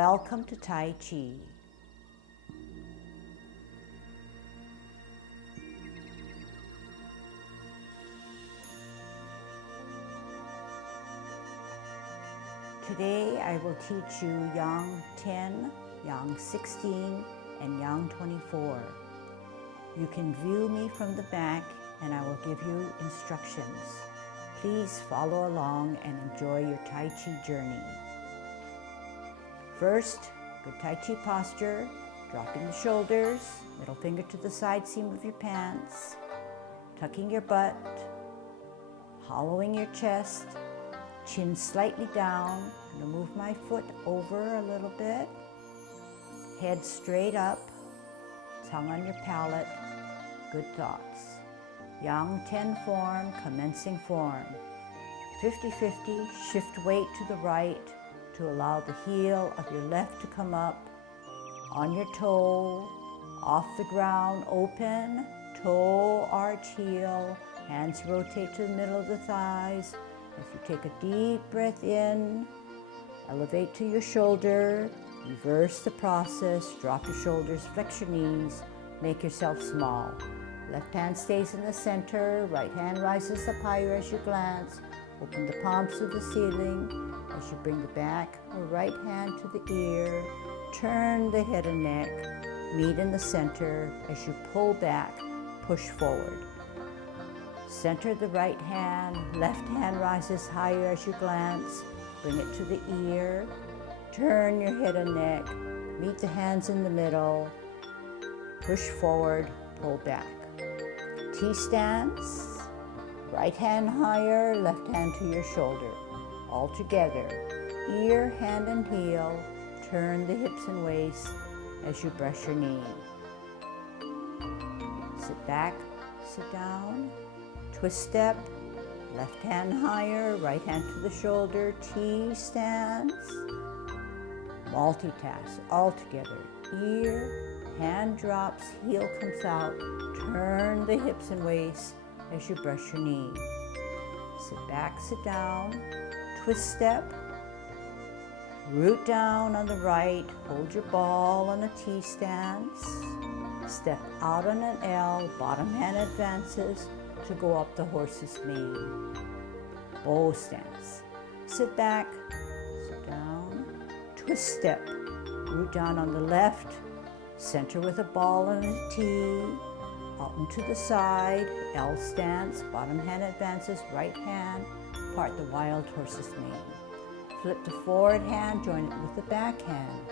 welcome to Tai Chi. Today I will teach you Yang 10, Yang 16, and Yang 24. You can view me from the back and I will give you instructions. Please follow along and enjoy your Tai Chi journey. First, good Tai Chi posture, dropping the shoulders, middle finger to the side seam of your pants, tucking your butt, hollowing your chest, chin slightly down. I'm going to move my foot over a little bit, head straight up, tongue on your palate, good thoughts. Yang 10 form, commencing form. 50-50, shift weight to the right to allow the heel of your left to come up, on your toe, off the ground, open, toe, arch, heel, hands rotate to the middle of the thighs. As you take a deep breath in, elevate to your shoulder, reverse the process, drop your shoulders, flex your knees, make yourself small. Left hand stays in the center, right hand rises up higher as you glance. Open the palms to the ceiling as you bring the back or right hand to the ear. Turn the head and neck, meet in the center as you pull back, push forward. Center the right hand, left hand rises higher as you glance. Bring it to the ear. Turn your head and neck, meet the hands in the middle. Push forward, pull back. T-stance, right hand higher, left hand to your shoulder. All together, ear, hand, and heel. Turn the hips and waist as you brush your knee. Sit back, sit down. Twist step, left hand higher, right hand to the shoulder. T-stance. Multitask, all together. Ear, hand drops, heel comes out. Turn the hips and waist as you brush your knee. Sit back, sit down. Twist step. Root down on the right. Hold your ball on a T-stance. Step out on an L. Bottom hand advances to go up the horse's mane. Bow stance. Sit back, sit down. Twist step. Root down on the left. Center with a ball and a T. Out and to the side, L stance, bottom hand advances, right hand, part the wild horse's mane. Flip the forward hand, join it with the back hand.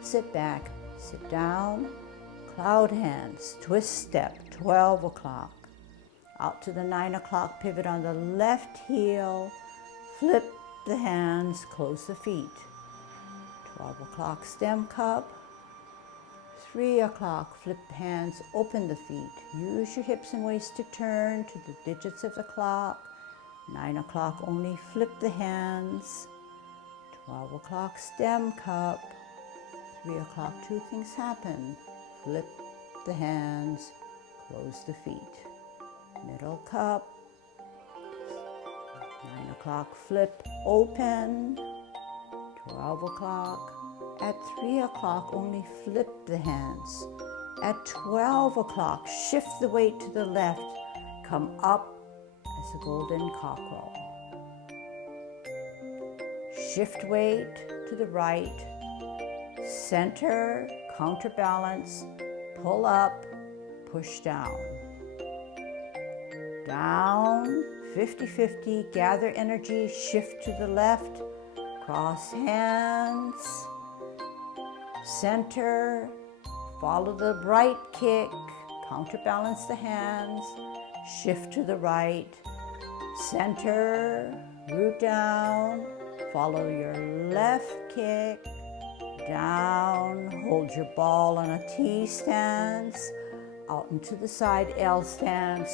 Sit back, sit down, cloud hands, twist step, 12 o'clock. Out to the 9 o'clock pivot on the left heel, flip the hands, close the feet. 12 o'clock stem cup. 3 o'clock, flip the hands, open the feet. Use your hips and waist to turn to the digits of the clock. 9 o'clock, only flip the hands. 12 o'clock, stem cup. 3 o'clock, two things happen. Flip the hands, close the feet. Middle cup. 9 o'clock, flip, open. 12 o'clock. At 3 o'clock, only flip the hands. At 12 o'clock, shift the weight to the left. Come up as a golden cockerel. Shift weight to the right. Center, counterbalance, pull up, push down. Down, 50-50, gather energy, shift to the left. Cross hands. Center, follow the right kick, counterbalance the hands, shift to the right, center, root down, follow your left kick, down, hold your ball on a T stance, out and to the side, L stance,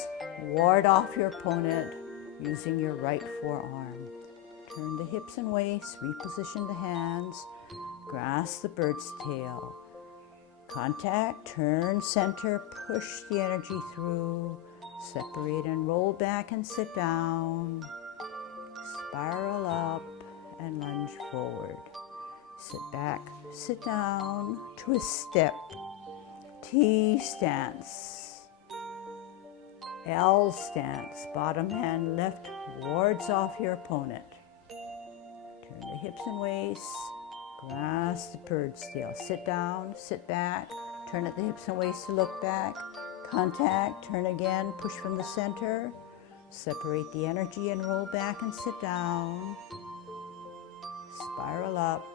ward off your opponent using your right forearm. Turn the hips and waist, reposition the hands, grasp the bird's tail. Contact, turn, center, push the energy through, separate and roll back and sit down. Spiral up and lunge forward. Sit back, sit down, twist step, T stance, L stance, bottom hand left wards off your opponent. Turn the hips and waist, grasp the bird still. Sit down, sit back, turn at the hips and waist to look back, contact, turn again, push from the center, separate the energy and roll back and sit down, spiral up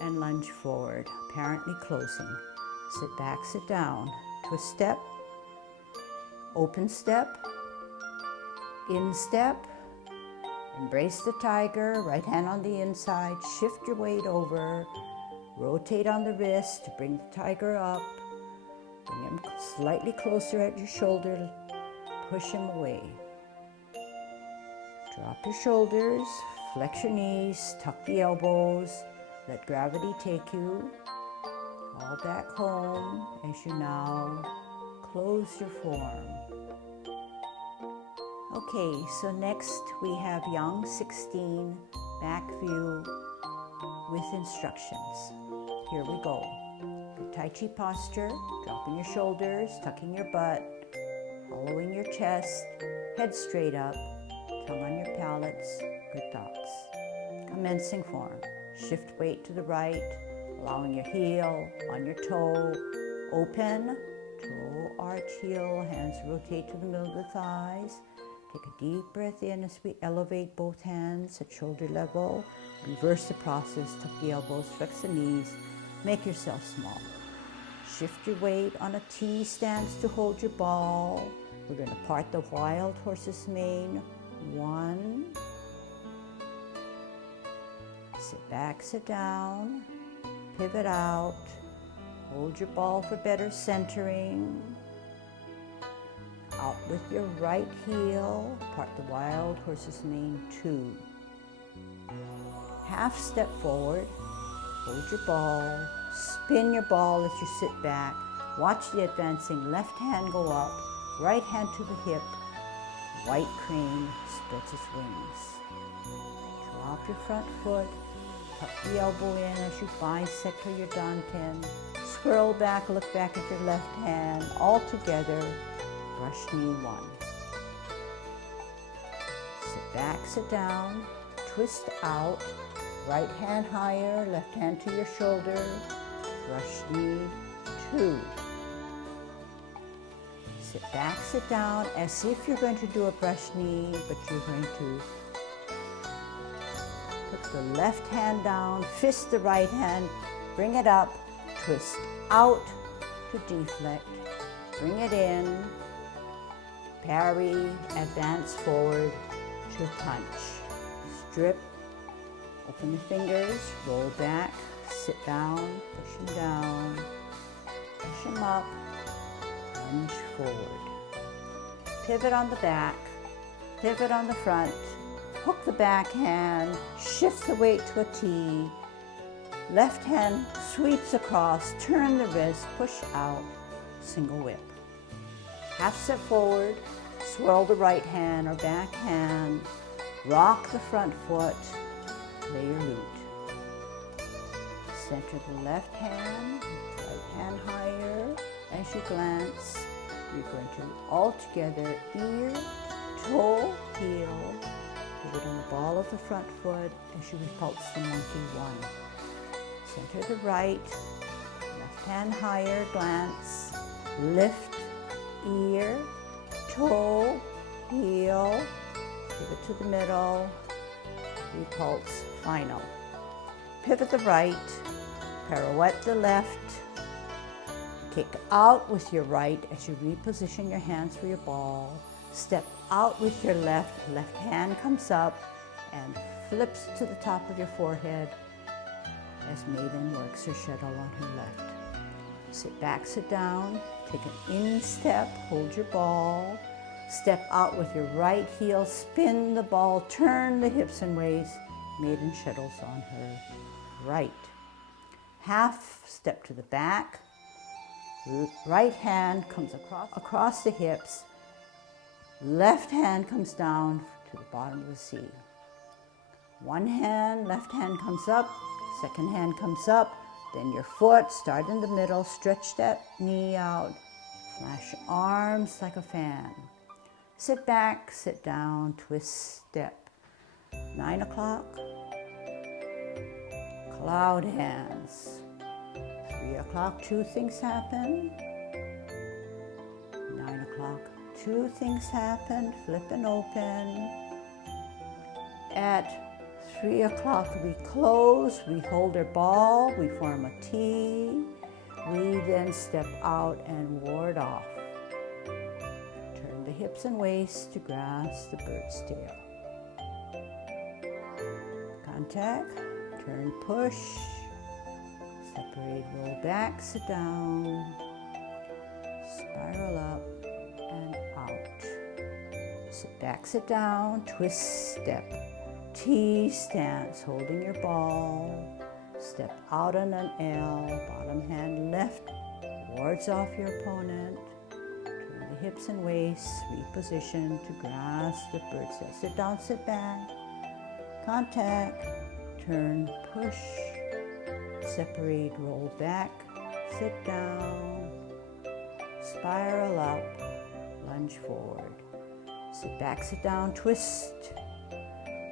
and lunge forward, apparently closing. Sit back, sit down, twist step, open step, in step, embrace the tiger, right hand on the inside, shift your weight over, rotate on the wrist to bring the tiger up, bring him slightly closer at your shoulder, push him away. Drop your shoulders, flex your knees, tuck the elbows, let gravity take you all back home as you now close your form. Okay, so next we have Yang 16 back view with instructions. Here we go. Good Tai Chi posture, dropping your shoulders, tucking your butt, hollowing your chest, head straight up, tongue on your palates, good thoughts. Commencing form. Shift weight to the right, allowing your heel on your toe, open, toe arch heel, hands rotate to the middle of the thighs. Take a deep breath in as we elevate both hands at shoulder level. Reverse the process, tuck the elbows, flex the knees, make yourself small. Shift your weight on a T stance to hold your ball. We're going to part the wild horse's mane. 1. Sit back, sit down, pivot out, hold your ball for better centering. Out with your right heel, part the wild horse's mane. 2. Half step forward, hold your ball, spin your ball as you sit back. Watch the advancing left hand go up, right hand to the hip. White crane spreads its wings. Drop your front foot, tuck the elbow in as you bisect to your dantian. Swirl back, look back at your left hand, all together. Brush knee 1. Sit back, sit down, twist out, right hand higher, left hand to your shoulder, brush knee 2. Sit back, sit down, as if you're going to do a brush knee, but you're going to put the left hand down, fist the right hand, bring it up, twist out to deflect, bring it in, parry, advance forward to punch. Strip, open the fingers, roll back, sit down, push them down, push them up, lunge forward. Pivot on the back, pivot on the front, hook the back hand, shift the weight to a T, left hand sweeps across, turn the wrist, push out, single whip. Half step forward, swirl the right hand or back hand, rock the front foot, lay your lute. Center the left hand, right hand higher. As you glance, you're going to all together, ear, toe, heel, pivot on the ball of the front foot as you repulse the monkey 1. Center the right, left hand higher, glance, lift, ear, toe, heel, pivot to the middle, repulse, final. Pivot the right, pirouette the left, kick out with your right as you reposition your hands for your ball, step out with your left, left hand comes up and flips to the top of your forehead as Maiden works her shuttle on her left. Sit back, sit down, take an in-step, hold your ball, step out with your right heel, spin the ball, turn the hips and waist, Maiden shuttles on her right. Half step to the back, right hand comes across the hips, left hand comes down to the bottom of the C. One hand, left hand comes up, Second hand comes up, then your foot, start in the middle, stretch that knee out, flash arms like a fan. Sit back, sit down, twist, step. 9 o'clock, cloud hands. 3 o'clock, two things happen. 9 o'clock, two things happen, flip and open. At 3 o'clock we close, we hold our ball, we form a T. We then step out and ward off. Turn the hips and waist to grasp the bird's tail. Contact, turn, push, separate, roll back, sit down, spiral up and out. Sit back, sit down, twist, step. T stance, holding your ball. Step out on an L, bottom hand left, wards off your opponent. Turn the hips and waist, reposition to grasp the bird's tail. Sit down, sit back. Contact, turn, push, separate, roll back, sit down, spiral up, lunge forward. Sit back, sit down, twist,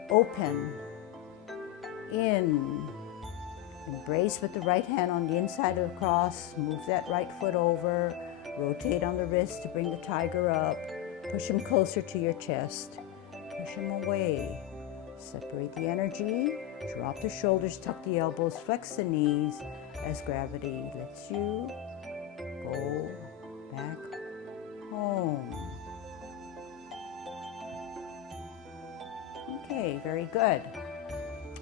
open, in, embrace with the right hand on the inside of the cross, move that right foot over, rotate on the wrist to bring the tiger up, push him closer to your chest, push him away. Separate the energy, drop the shoulders, tuck the elbows, flex the knees as gravity lets you go back home. Okay, very good.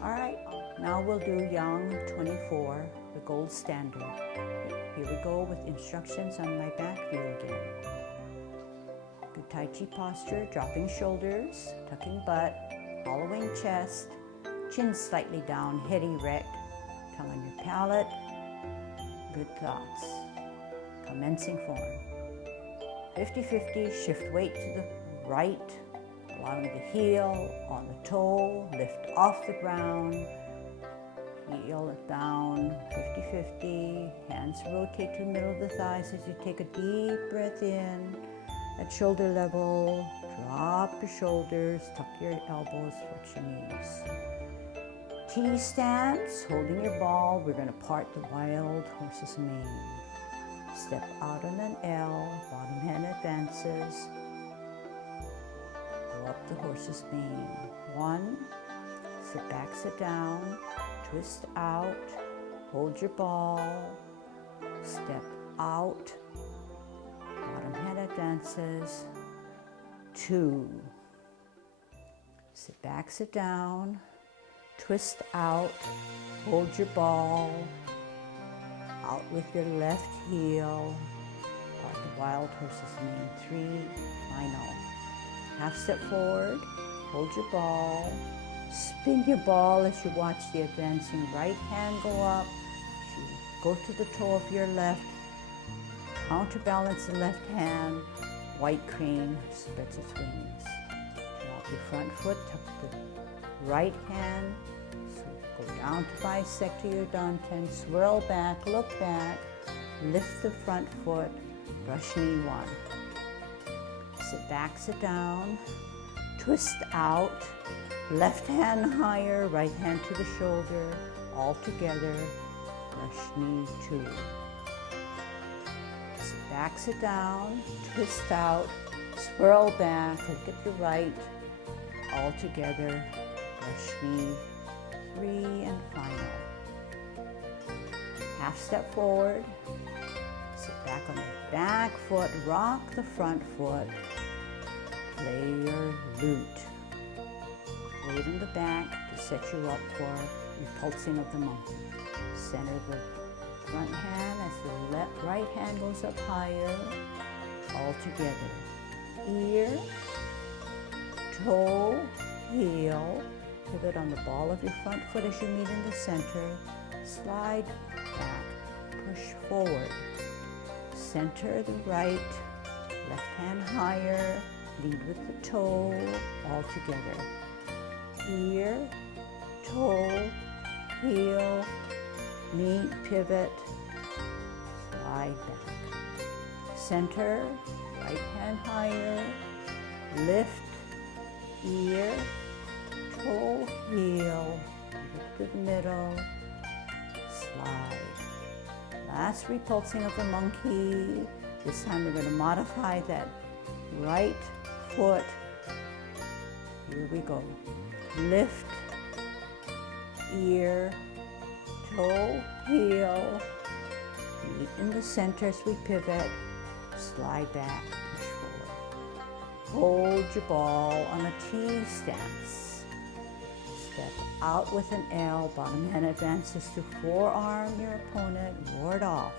All right, now we'll do Yang 24, the gold standard. Here we go with instructions on my back view again. Good Tai Chi posture, dropping shoulders, tucking butt, hollowing chest, chin slightly down, head erect, tongue on your palate. Good thoughts. Commencing form. 50-50, shift weight to the right, allowing the heel on the toe, lift off the ground, heel it down, 50-50, hands rotate to the middle of the thighs as you take a deep breath in. At shoulder level, drop your shoulders, tuck your elbows, flex your knees. T stance, holding your ball, we're going to part the wild horse's mane. Step out on an L, bottom hand advances. Go up the horse's mane. 1, sit back, sit down, twist out, hold your ball, step out, bottom hand advances. 2, sit back, sit down, twist out, hold your ball, out with your left heel, part the wild horse's mane. 3, final. Half step forward, hold your ball, spin your ball as you watch the advancing right hand go up. As you go to the toe of your left, counterbalance the left hand, white crane spreads its wings. Drop your front foot, tuck the right hand, so go down to bisect to your dantian, swirl back, look back, lift the front foot, brush knee 1. Sit back, sit down, twist out, left hand higher, right hand to the shoulder, all together, brush knee 2. Sit back, sit down, twist out, swirl back, look at the right, all together, brush knee 3, and final. Half step forward, sit back on the back foot, rock the front foot, play your lute. Weight in the back to set you up for repulsing of the monkey. Center the front hand as the right hand goes up higher, all together. Ear, toe, heel, pivot on the ball of your front foot as you meet in the center, slide back, push forward. Center the right, left hand higher, lead with the toe, all together. Ear, toe, heel, meet, pivot, slide back. Center, right hand higher, lift, ear, toe, heel, look to the middle, slide. Last repulsing of the monkey. This time we're going to modify that right foot. Here we go. Lift, ear, toe, heel, meet in the center as we pivot, slide back, push forward. Hold your ball on a T stance. Step out with an L, bottom hand advances to forearm your opponent, ward off.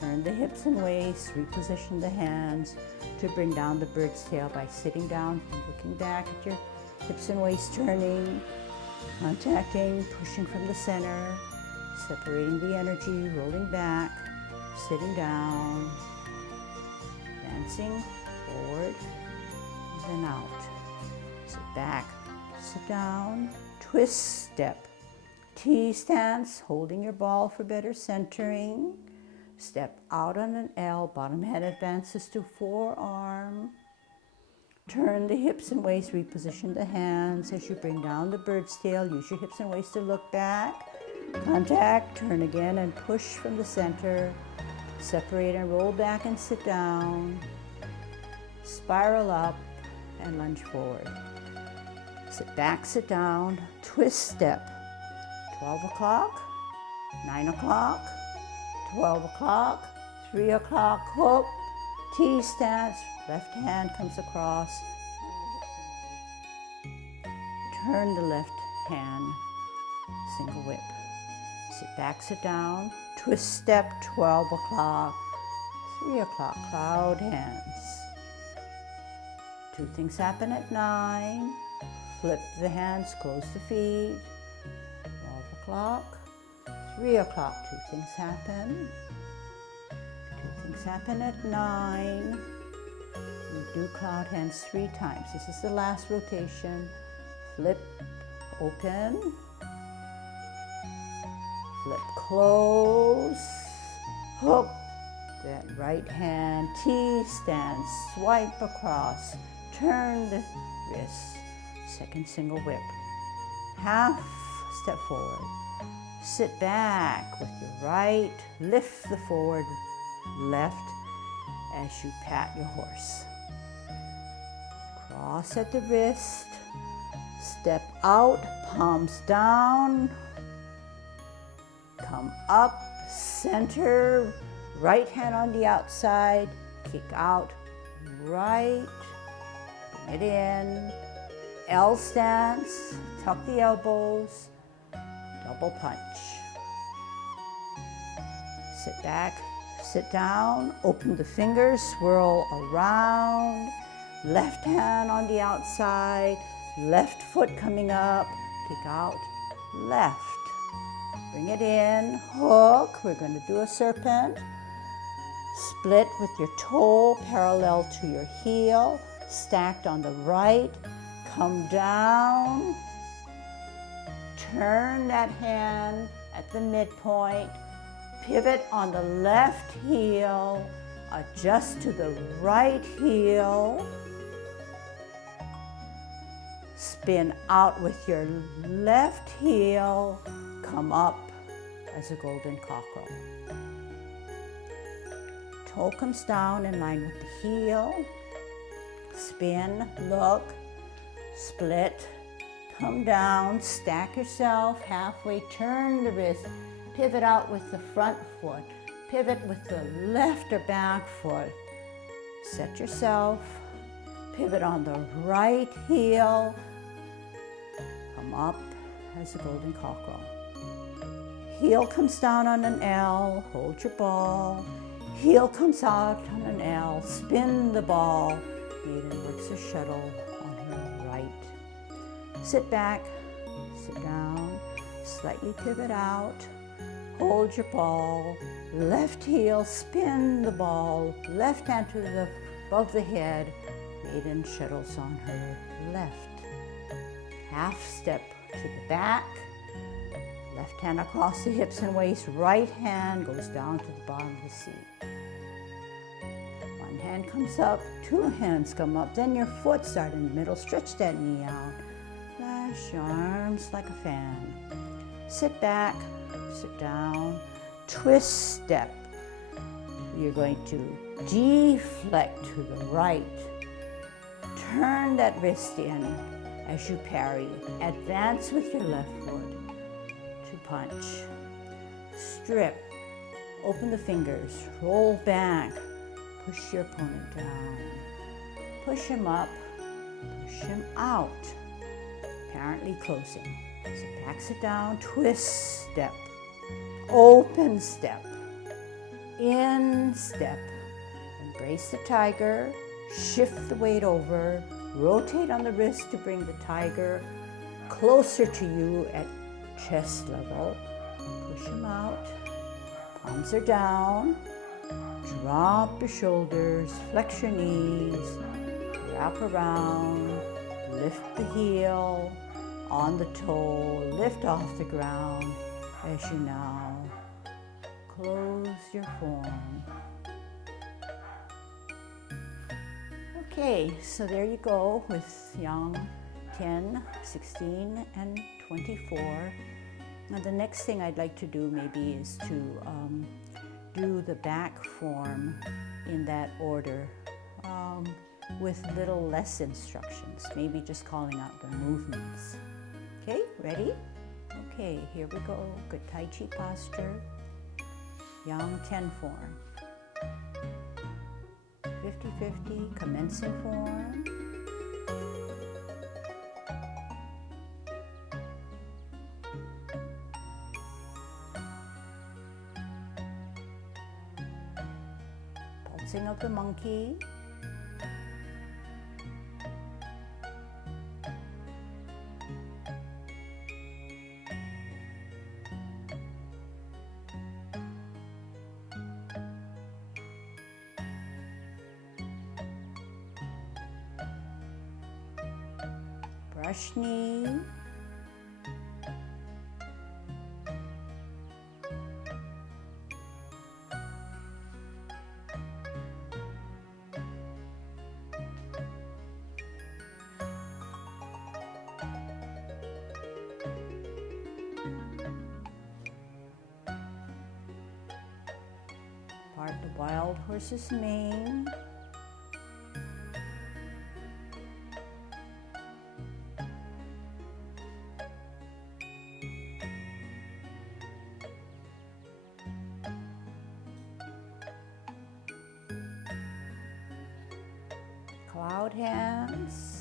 Turn the hips and waist, reposition the hands to bring down the bird's tail by sitting down and looking back at your hips and waist, turning, contacting, pushing from the center, separating the energy, rolling back, sitting down, advancing forward, and then out. Sit back, sit down, twist step, T stance, holding your ball for better centering. Step out on an L, bottom hand advances to forearm. Turn the hips and waist, reposition the hands as you bring down the bird's tail. Use your hips and waist to look back. Contact, turn again and push from the center. Separate and roll back and sit down. Spiral up and lunge forward. Sit back, sit down, twist step. 12 o'clock, 9 o'clock, 12 o'clock, 3 o'clock, hook, T stance, left hand comes across. Turn the left hand, single whip. Sit back, sit down, twist step, 12 o'clock, 3 o'clock, cloud hands. Two things happen at 9. Flip the hands, close the feet. 12 o'clock, 3 o'clock, two things happen. Two things happen at 9. We do cloud hands 3 times. This is the last rotation. Flip, open. Flip, close. Hook that right hand, T stance, swipe across. Turn the wrist. Second single whip. Half step forward. Sit back with your right, lift the forward left as you pat your horse. Cross at the wrist, step out, palms down, come up, center, right hand on the outside, kick out, right, bring it in, L stance, tuck the elbows, double punch. Sit back, sit down, open the fingers, swirl around, left hand on the outside, left foot coming up, kick out, left. Bring it in, hook, we're going to do a serpent. Split with your toe parallel to your heel, stacked on the right, come down, turn that hand at the midpoint, pivot on the left heel, adjust to the right heel, spin out with your left heel, come up as a golden cockerel. Toe comes down in line with the heel, spin, look, split, come down, stack yourself halfway, turn the wrist, pivot out with the front foot, pivot with the left or back foot, set yourself, pivot on the right heel, come up as a golden cockerel. Heel comes down on an L, hold your ball, heel comes out on an L, spin the ball, maiden works a shuttle on her right. Sit back, sit down, slightly pivot out, hold your ball, left heel, spin the ball, left hand to the above the head, maiden shuttles on her left. Half step to the back, Left hand across the hips and waist, right hand goes down to the bottom of the seat. One hand comes up, two hands come up, then your foot start in the middle, stretch that knee out. Flash your arms like a fan. Sit back, sit down, twist step. You're going to deflect to the right. Turn that wrist in as you parry. Advance with your left foot to punch. Strip. Open the fingers. Roll back. Push your opponent down. Push him up. Push him out. Apparently closing. Sit back, sit down, twist step. Open step. In step. Embrace the tiger. Shift the weight over. Rotate on the wrist to bring the tiger closer to you at chest level. Push him out. Palms are down. Drop your shoulders. Flex your knees. Wrap around. Lift the heel on the toe. Lift off the ground as you now close your form. Okay, so there you go with young 10, 16, and 24. Now the next thing I'd like to do maybe is to do the back form in that order with little less instructions, maybe just calling out the movements. Okay, ready? Okay, here we go. Good Tai Chi posture. Yang 10 form. 50-50, commencing form. Pulsing of the monkey. Brush knee. Part the wild horse's mane. Cloud hands.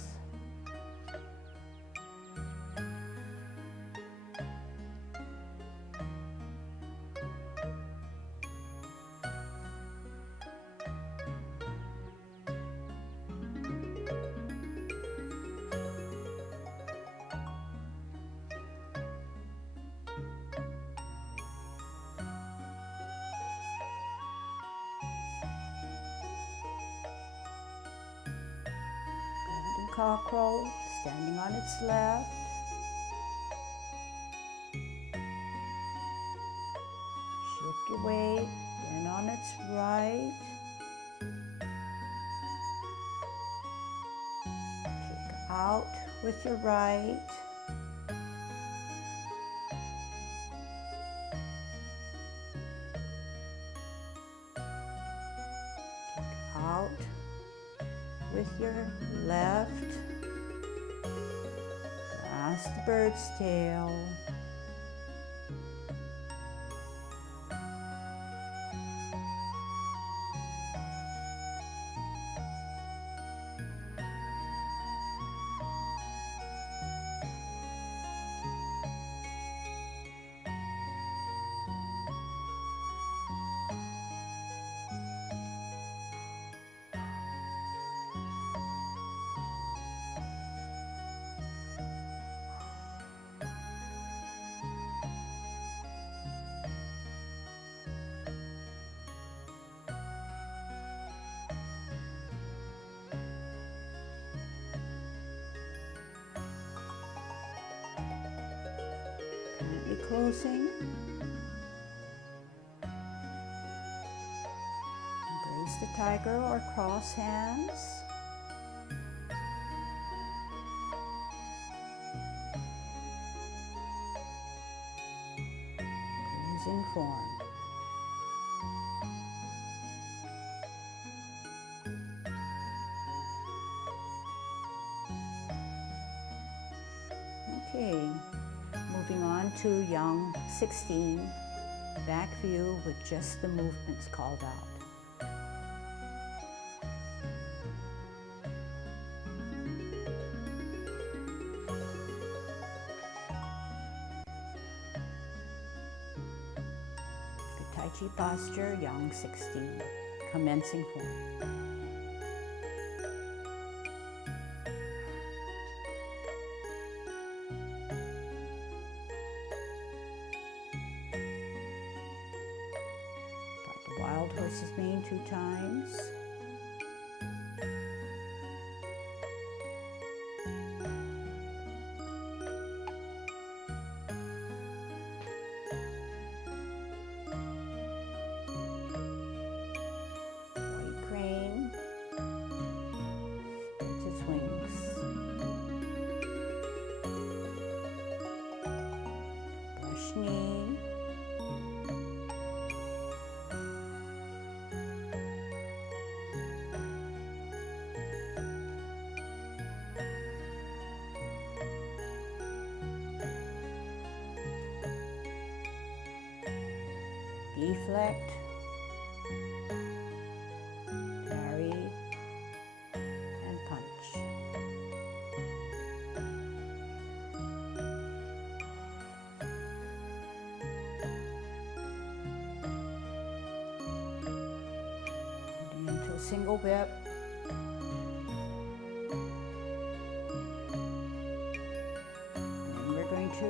Cockerel, standing on its left. Shift your weight, in on its right. Kick out with your right. Kick out with your left. Grasp the bird's tail. closing. Embrace the tiger or cross hands. Closing form. Okay, moving on to Yang 16, back view with just the movements called out. Good Tai Chi posture, Yang 16, commencing form. Wild horse's mane 2 times. White crane. Spreads its wings. Brush knee. Deflect, parry, and punch. Heading into a single whip. And we're going to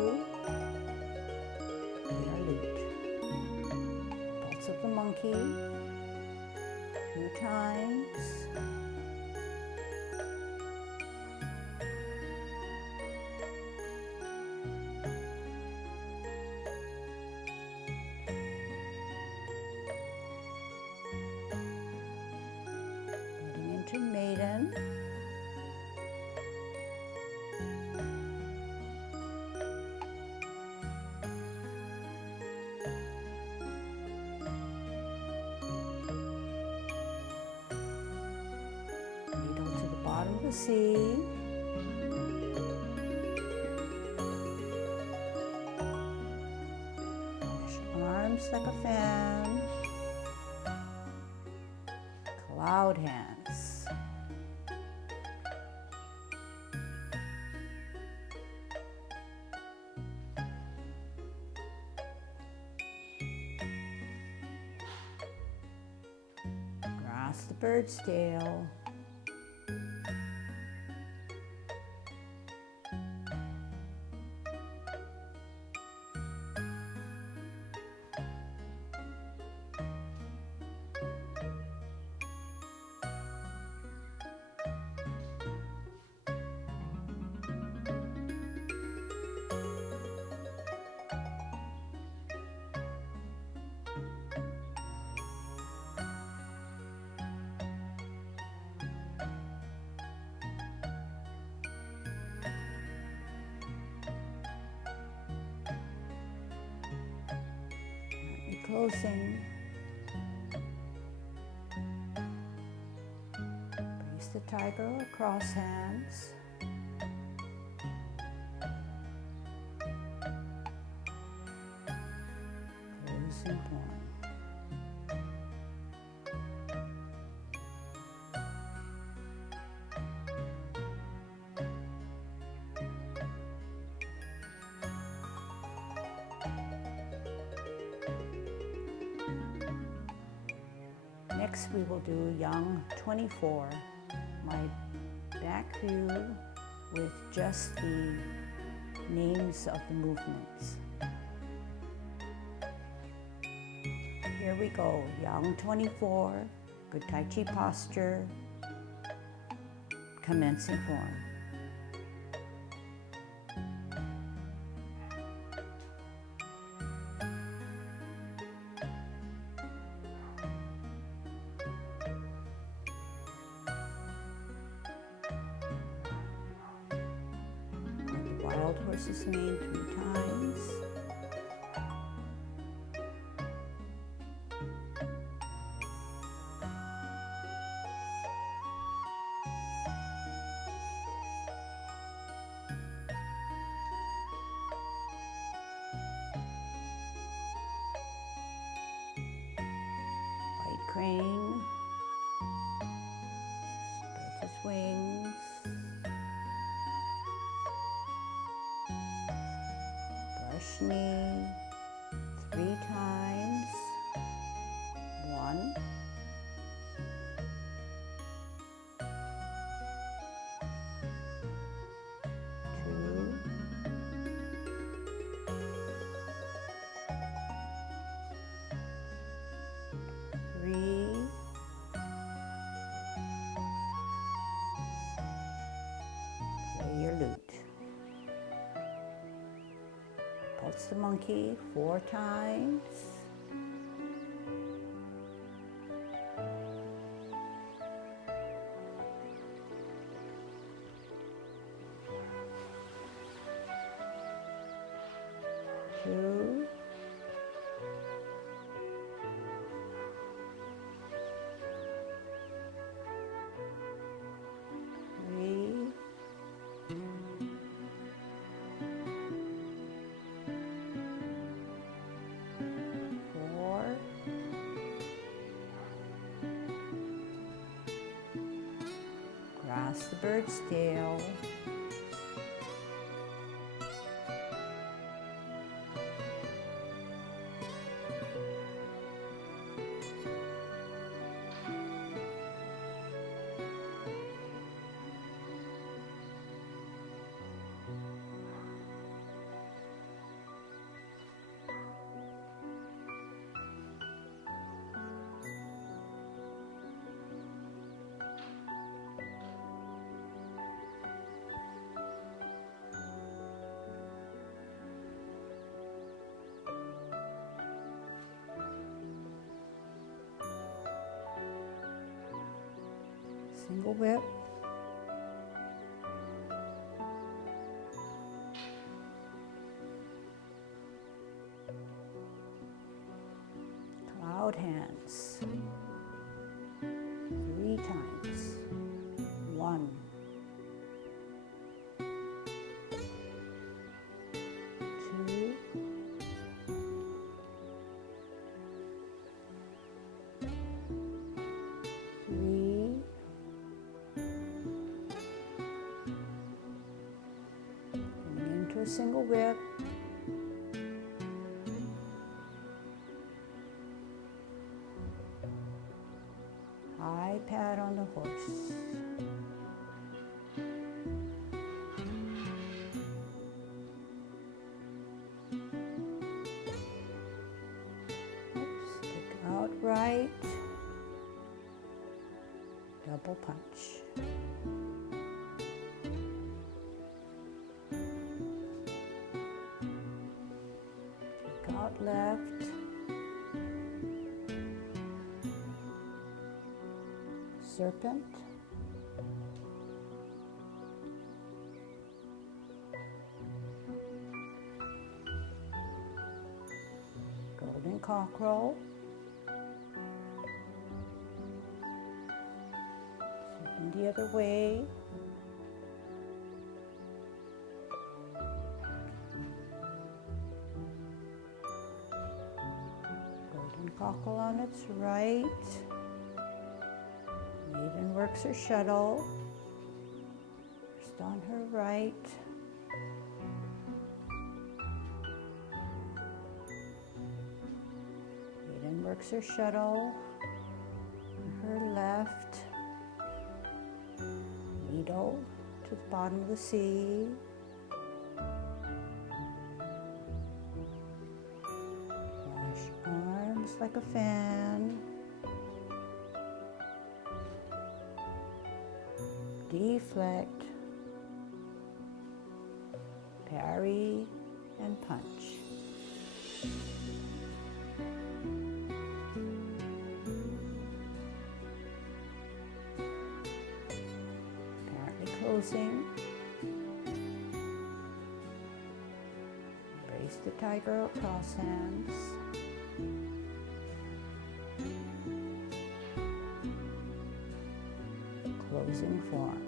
play our lute. Of the monkey 2 times. Heading into maiden. Bottom of the sea. Push arms like a fan. Cloud hands. Grasp the bird's tail. Closing. Place the tiger or cross hands. Closing form. Next we will do Yang 24, my back view with just the names of the movements. Here we go, Yang 24, good Tai Chi posture, commencing form. wild horse's mane 3 times. White crane spreads his wings. Brush knee 3 times. 1, 2, 3, play your lute. Pulse the monkey 4 times. Two, 3, 4, grasp the bird's tail. Single whip. Cloud hands 3 times. 1, 2, 3, into a single whip. High pat on the horse. Stick out right. Double punch. Stick out left. Serpent. Golden cockerel. Serpent the other way. Golden cockerel on its right. Maiden works her shuttle. First on her right. Maiden works her shuttle. On her left. Needle to the bottom of the sea. Wash arms like a fan. Deflect, parry, and punch. Apparently closing. the tiger or cross hands. Closing form.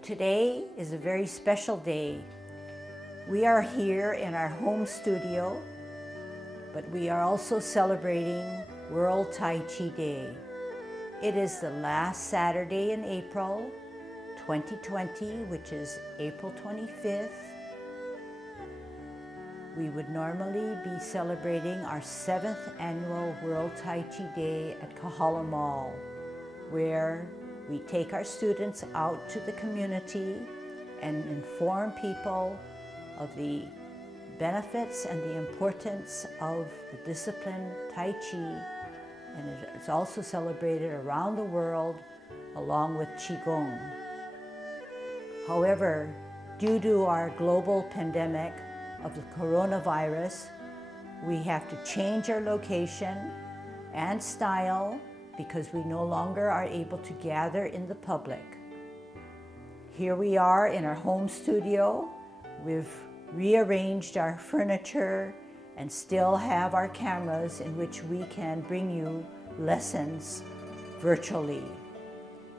Today is a very special day. We are here in our home studio, but we are also celebrating World Tai Chi Day. It is the last Saturday in April 2020, which is April 25th. We would normally be celebrating our 7th annual World Tai Chi Day at Kahala Mall, where we take our students out to the community and inform people of the benefits and the importance of the discipline Tai Chi, and it is also celebrated around the world along with Qigong. However, due to our global pandemic of the coronavirus, we have to change our location and style because we no longer are able to gather in the public. Here we are in our home studio. We've rearranged our furniture and still have our cameras in which we can bring you lessons virtually.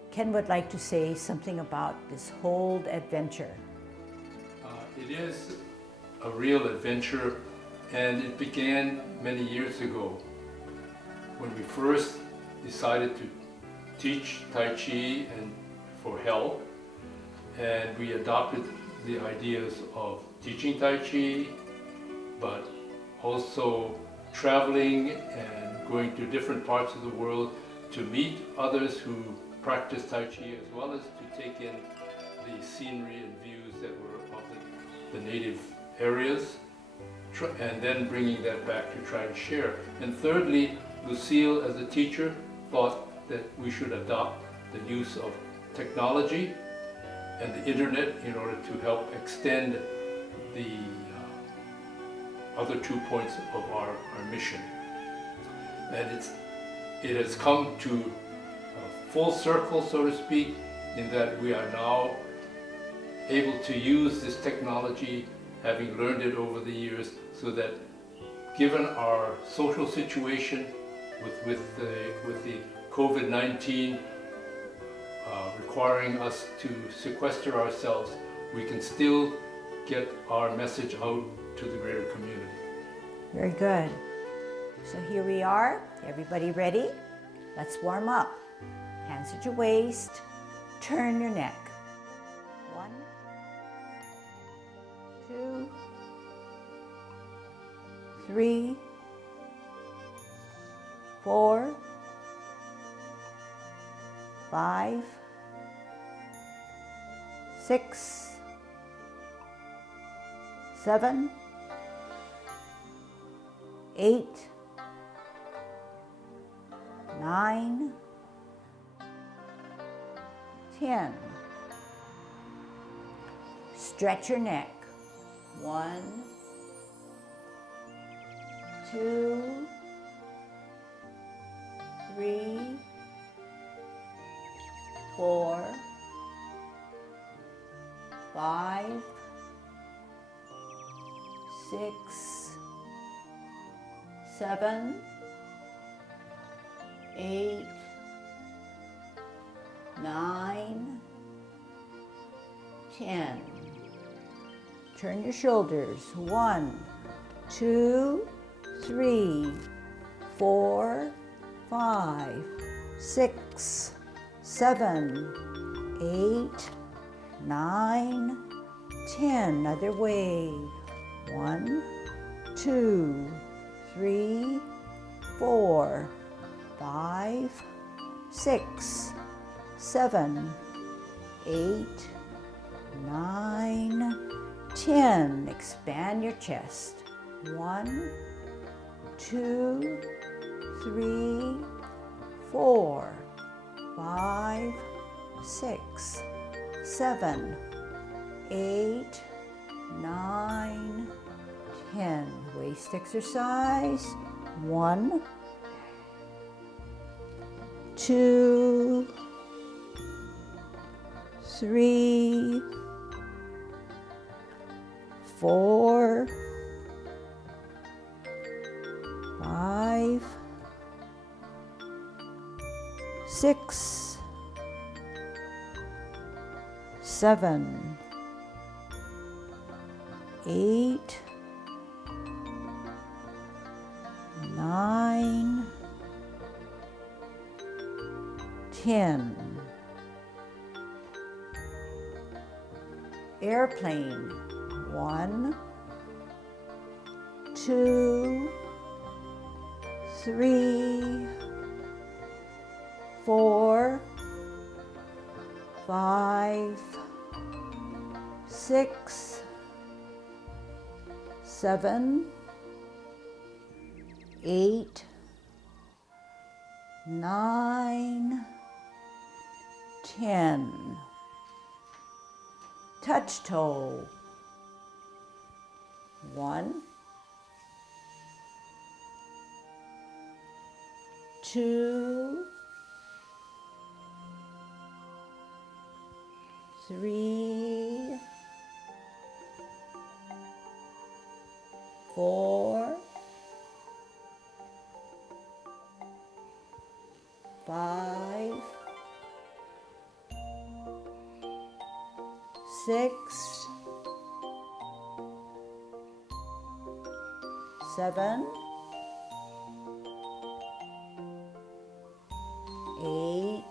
Ken would like to say something about this whole adventure. It is a real adventure, and it began many years ago when we first decided to teach Tai Chi and for health, and we adopted the ideas of teaching Tai Chi, but also traveling and going to different parts of the world to meet others who practice Tai Chi, as well as to take in the scenery and views that were of the native areas, and then bringing that back to try and share. And thirdly, Lucille, as a teacher, thought that we should adopt the use of technology and the internet in order to help extend the other 2 points of our mission. And it has come to a full circle, so to speak, in that we are now able to use this technology, having learned it over the years, so that given our social situation with the COVID-19 requiring us to sequester ourselves, we can still get our message out to the greater community. Very good. So here we are. Everybody ready? Let's warm up. Hands at your waist. Turn your neck. 1, 2, 3, 4, 5, 6, 7, 8, 9, 10. Stretch your neck. 1, 2, 3, 4, 5, 6, 7, 8, 9, 10. Turn your shoulders. 1, 2, 3, 4, 5, 6, 7, 8, 9, 10. Other way. 1, 2, 3, 4, 5, 6, 7, 8, 9, 10. Expand your chest. 1, 2, 3, 4, 5, 6, 7, 8, 9, 10. Waist exercise. 1, 2, 3, 4, 5, 6, 7, 8, 9, 10. Airplane. 1, 2, 3, 4, 5, 6, 7, 8, 9, 10. Touch toe. 1, 2, 3, 4, 5, 6, 7, 8,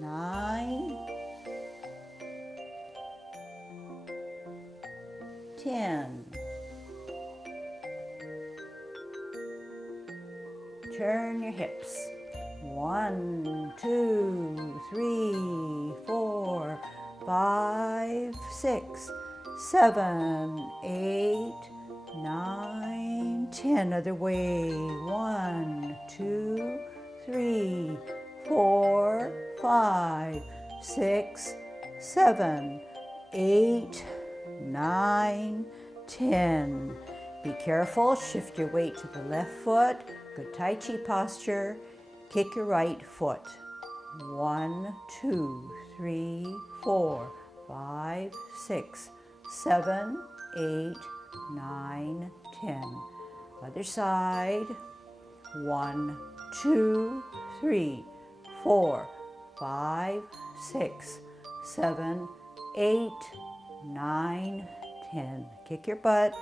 9, 10. Turn your hips. 1, 2, 3, 4, 5, 6, 7, 8, 9, 10. Other way. 1, 2, 3, 4, 5, 6, 7, 8, 9, 10. Be careful. Shift your weight to the left foot. Good Tai Chi posture. Kick your right foot. 1, 2, 3, 4, 5, 6, 7, 8, 9, 10. Other side. 1, 2, 3, 4, 5, 6, 7, 8, 9, 10. Kick your butt.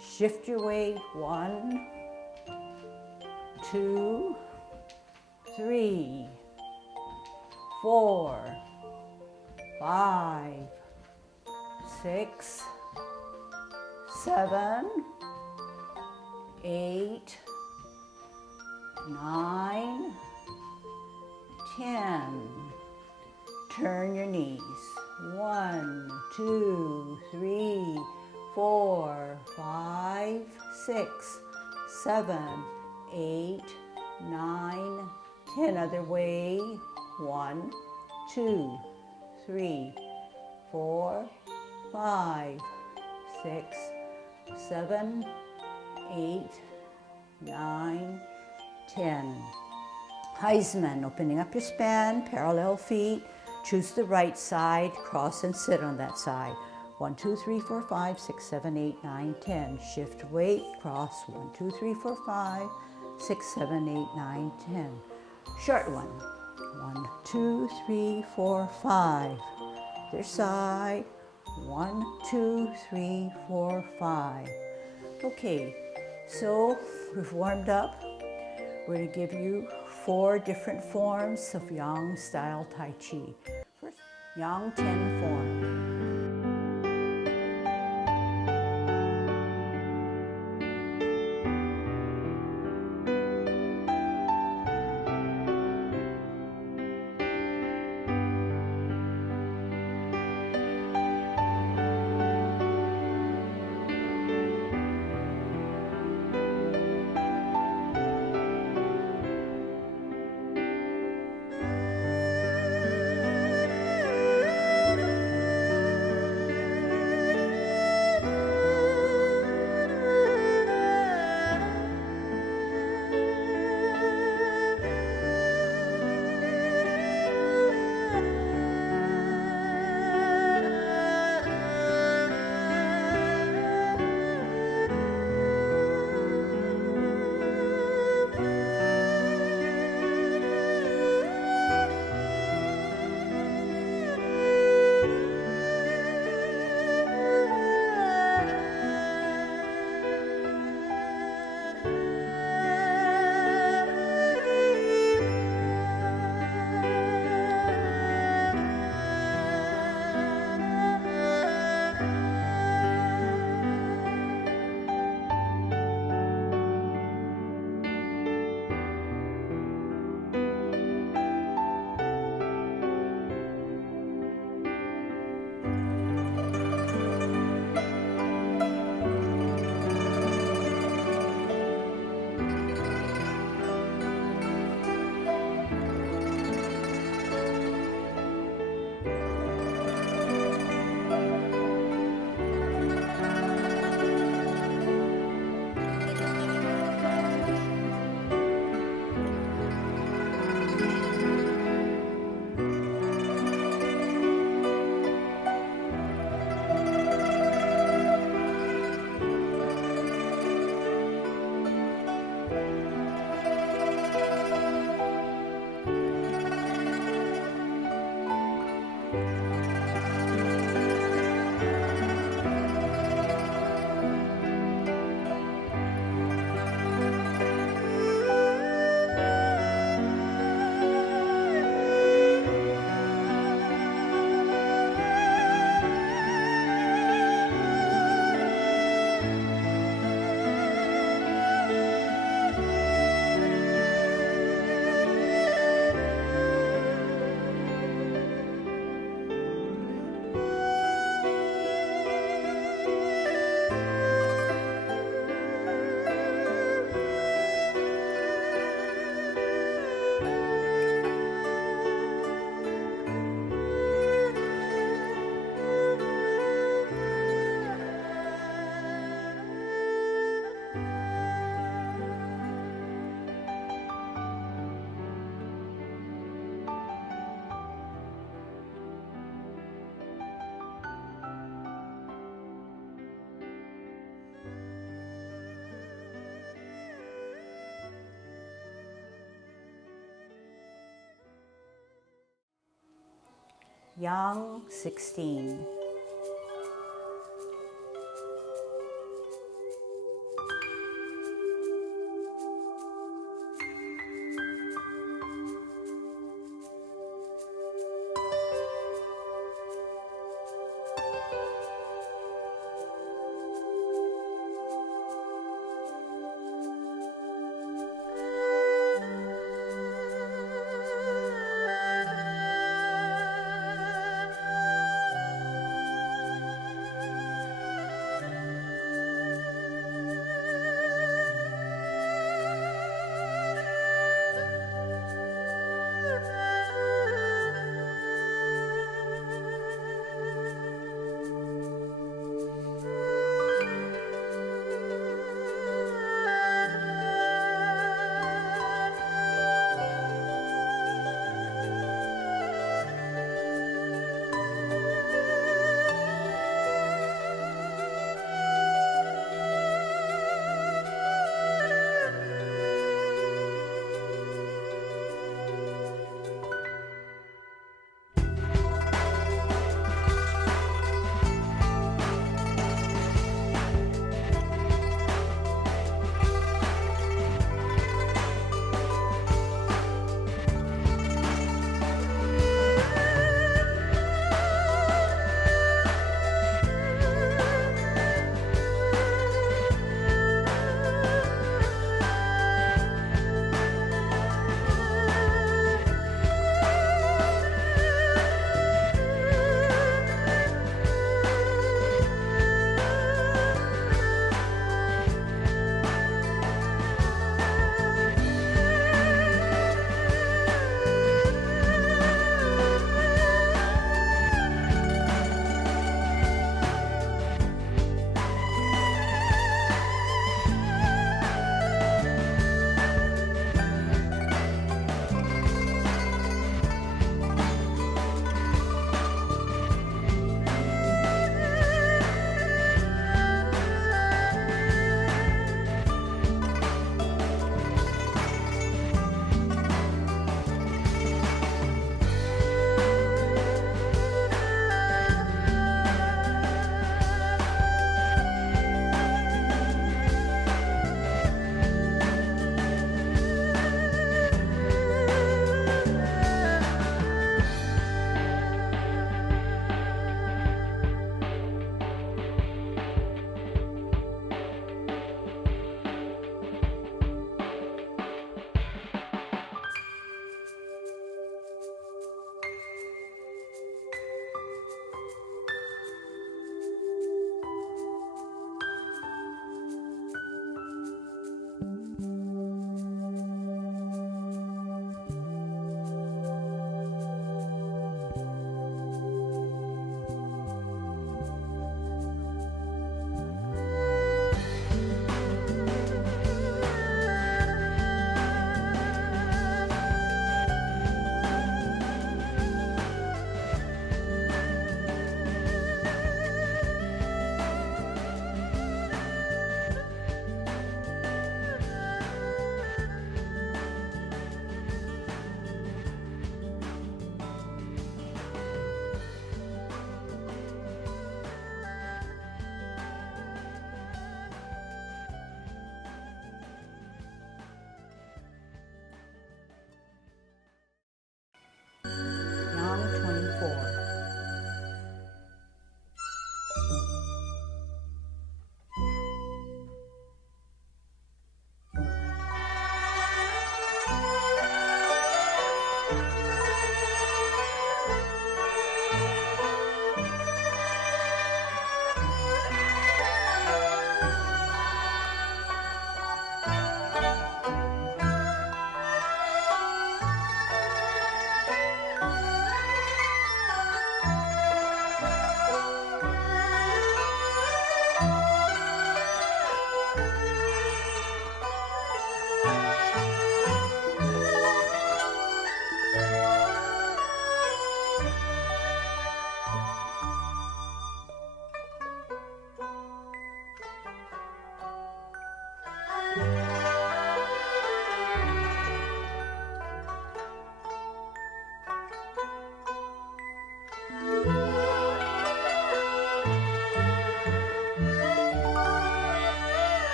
Shift your weight. 1, 2, 3, 4, 5, 6, 7, 8, 9, 10. Turn your knees. 1, 2, 3, 4, 5, 6, 7, 8, 9, 10. Other way. 1, 2, 3, 4, 5, 6, 7, 8, 9, 10. Heisman, opening up your span, parallel feet. Choose the right side, cross and sit on that side. 1, 2, 3, 4, 5, 6, 7, 8, 9, 10. Shift weight, cross. 1, 2, 3, 4, 5, 6, 7, 8, 9, 10. Short one. 1, 2, 3, 4, 5. Other side. 1, 2, 3, 4, 5. Okay, so we've warmed up. We're going to give you 4 different forms of Yang style Tai Chi. First, Yang 10 form. Yang, 16.